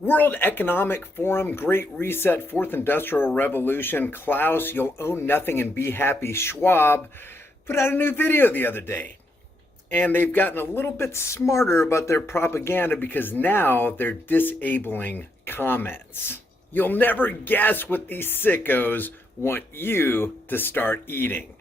World Economic Forum, Great Reset, Fourth Industrial Revolution, Klaus, You'll Own Nothing and Be Happy, Schwab, put out a new video the other day. And they've gotten a little bit smarter about their propaganda because now they're disabling comments. You'll never guess what these sickos want you to start eating.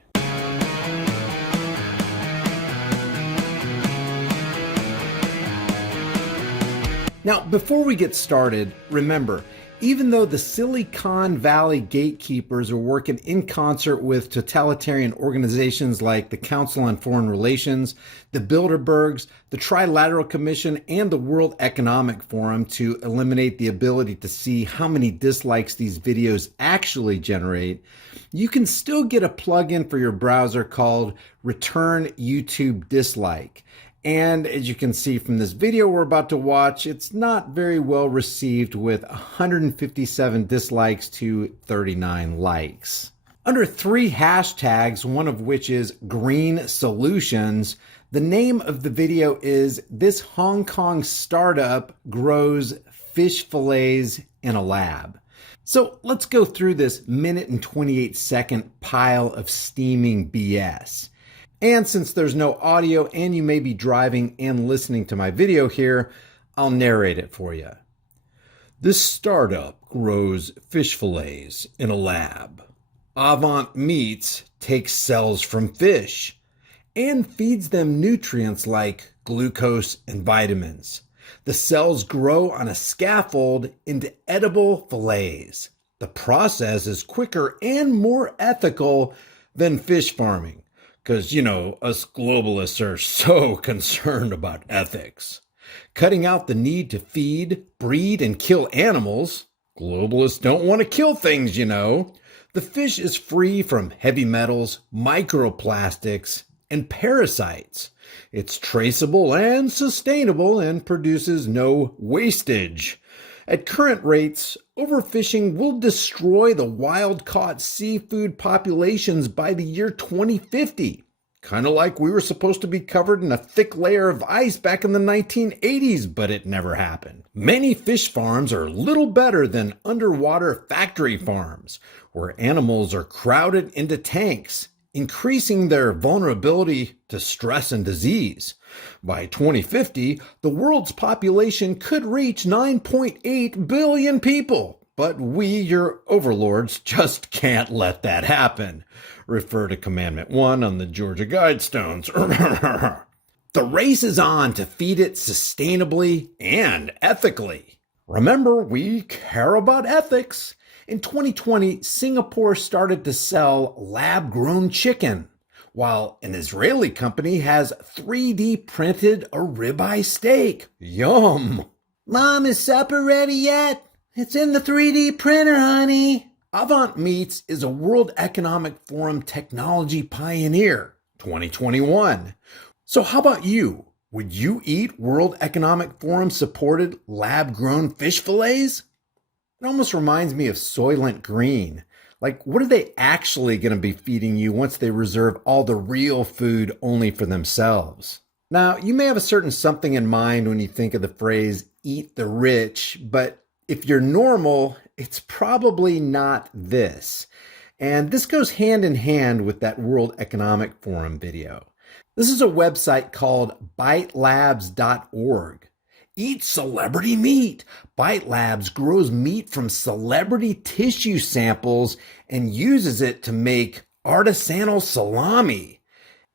Now, before we get started, remember, even though the Silicon Valley gatekeepers are working in concert with totalitarian organizations like the Council on Foreign Relations, the Bilderbergs, the Trilateral Commission, and the World Economic Forum to eliminate the ability to see how many dislikes these videos actually generate, you can still get a plugin for your browser called Return YouTube Dislike. And as you can see from this video we're about to watch, it's not very well received with 157 dislikes to 39 likes. Under 3 hashtags, one of which is Green Solutions, the name of the video is This Hong Kong Startup Grows Fish Fillets in a Lab. So let's go through this minute and 28-second pile of steaming BS. And since there's no audio and you may be driving and listening to my video here, I'll narrate it for you. This startup grows fish fillets in a lab. Avant Meats takes cells from fish and feeds them nutrients like glucose and vitamins. The cells grow on a scaffold into edible fillets. The process is quicker and more ethical than fish farming. Because, us globalists are so concerned about ethics. Cutting out the need to feed, breed, and kill animals. Globalists don't want to kill things, The fish is free from heavy metals, microplastics, and parasites. It's traceable and sustainable and produces no wastage. At current rates, overfishing will destroy the wild-caught seafood populations by the year 2050. Kind of like we were supposed to be covered in a thick layer of ice back in the 1980s, but it never happened. Many fish farms are little better than underwater factory farms, where animals are crowded into tanks, increasing their vulnerability to stress and disease. By 2050, the world's population could reach 9.8 billion people, but we, your overlords, just can't let that happen. Refer to Commandment 1 on the Georgia Guidestones. The race is on to feed it sustainably and ethically. Remember, we care about ethics. In 2020, Singapore started to sell lab-grown chicken, while an Israeli company has 3D printed a ribeye steak. Yum! Mom, is supper ready yet? It's in the 3D printer, honey. Avant Meats is a World Economic Forum technology pioneer, 2021. So how about you? Would you eat World Economic Forum supported lab-grown fish fillets? It almost reminds me of Soylent Green. Like, what are they actually going to be feeding you once they reserve all the real food only for themselves? Now, you may have a certain something in mind when you think of the phrase, eat the rich, but if you're normal, it's probably not this. And this goes hand in hand with that World Economic Forum video. This is a website called bitelabs.org. Eat celebrity meat. Bite Labs grows meat from celebrity tissue samples and uses it to make artisanal salami.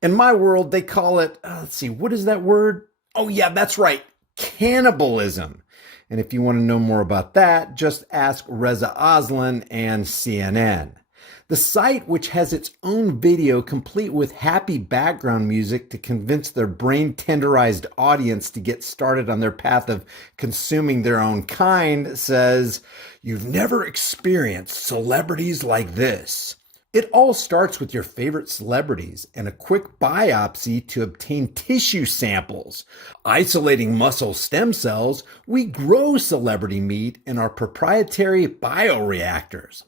In my world, they call it, what is that word? Oh yeah, that's right, cannibalism. And if you want to know more about that, just ask Reza Aslan and CNN. The site, which has its own video complete with happy background music to convince their brain-tenderized audience to get started on their path of consuming their own kind, says, "You've never experienced celebrities like this." It all starts with your favorite celebrities and a quick biopsy to obtain tissue samples. Isolating muscle stem cells, we grow celebrity meat in our proprietary bioreactors.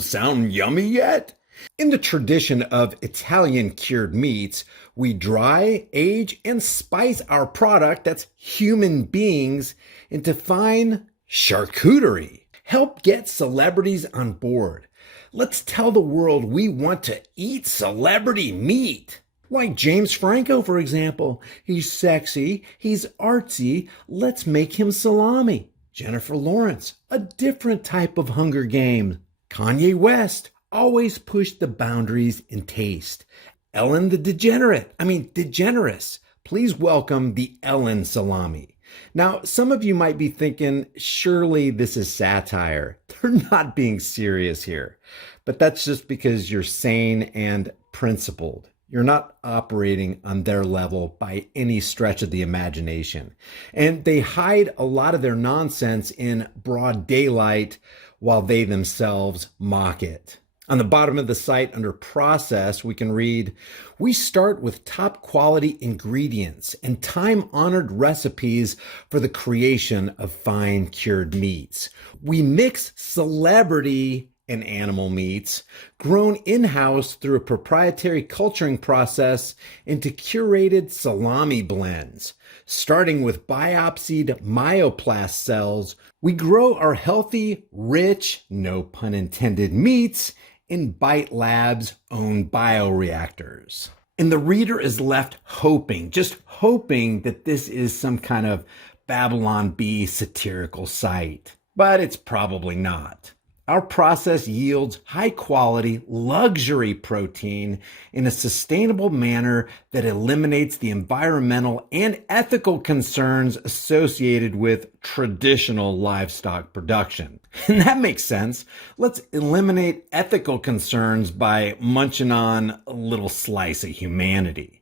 Sound yummy yet? In the tradition of Italian cured meats, we dry, age, and spice our product, that's human beings, into fine Charcuterie. Help get celebrities on board. Let's tell the world we want to eat celebrity meat. Like James Franco, for example. He's sexy, he's artsy, let's make him salami. Jennifer Lawrence, a different type of Hunger Game. Kanye West, always pushed the boundaries in taste. Ellen the DeGeneres. Please welcome the Ellen salami. Now, some of you might be thinking, surely this is satire. They're not being serious here. But that's just because you're sane and principled. You're not operating on their level by any stretch of the imagination. And they hide a lot of their nonsense in broad daylight while they themselves mock it. On the bottom of the site under process, we can read, we start with top quality ingredients and time-honored recipes for the creation of fine cured meats. We mix celebrity and animal meats grown in-house through a proprietary culturing process into curated salami blends. Starting with biopsied myoplast cells, we grow our healthy, rich, no pun intended, meats in Bite Lab's own bioreactors. And the reader is left hoping, just hoping that this is some kind of Babylon Bee satirical site. But it's probably not. Our process yields high quality luxury protein in a sustainable manner that eliminates the environmental and ethical concerns associated with traditional livestock production. And that makes sense. Let's eliminate ethical concerns by munching on a little slice of humanity.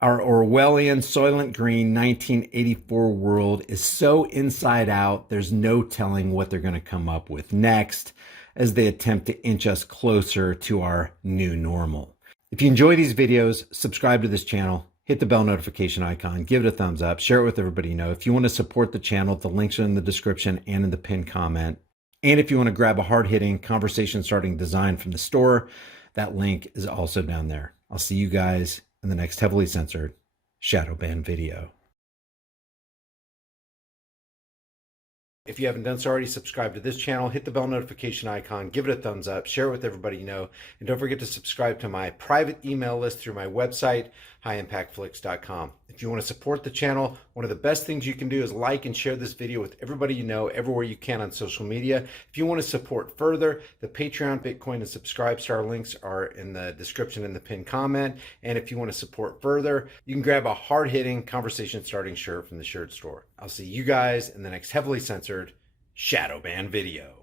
Our Orwellian Soylent Green 1984 world is so inside out, there's no telling what they're going to come up with next as they attempt to inch us closer to our new normal. If you enjoy these videos, subscribe to this channel, hit the bell notification icon, give it a thumbs up, share it with everybody you know. If you want to support the channel, the links are in the description and in the pinned comment. And if you want to grab a hard-hitting, conversation-starting design from the store, that link is also down there. I'll see you guys in the next heavily censored shadow ban video. If you haven't done so already, subscribe to this channel, hit the bell notification icon, give it a thumbs up, share it with everybody you know, and don't forget to subscribe to my private email list through my website, highimpactflix.com. If you want to support the channel, one of the best things you can do is like and share this video with everybody you know, everywhere you can on social media. If you want to support further, the Patreon, Bitcoin, and Subscribe Star links are in the description in the pinned comment. And if you want to support further, you can grab a hard-hitting, conversation-starting shirt from the shirt store. I'll see you guys in the next heavily censored shadow ban video.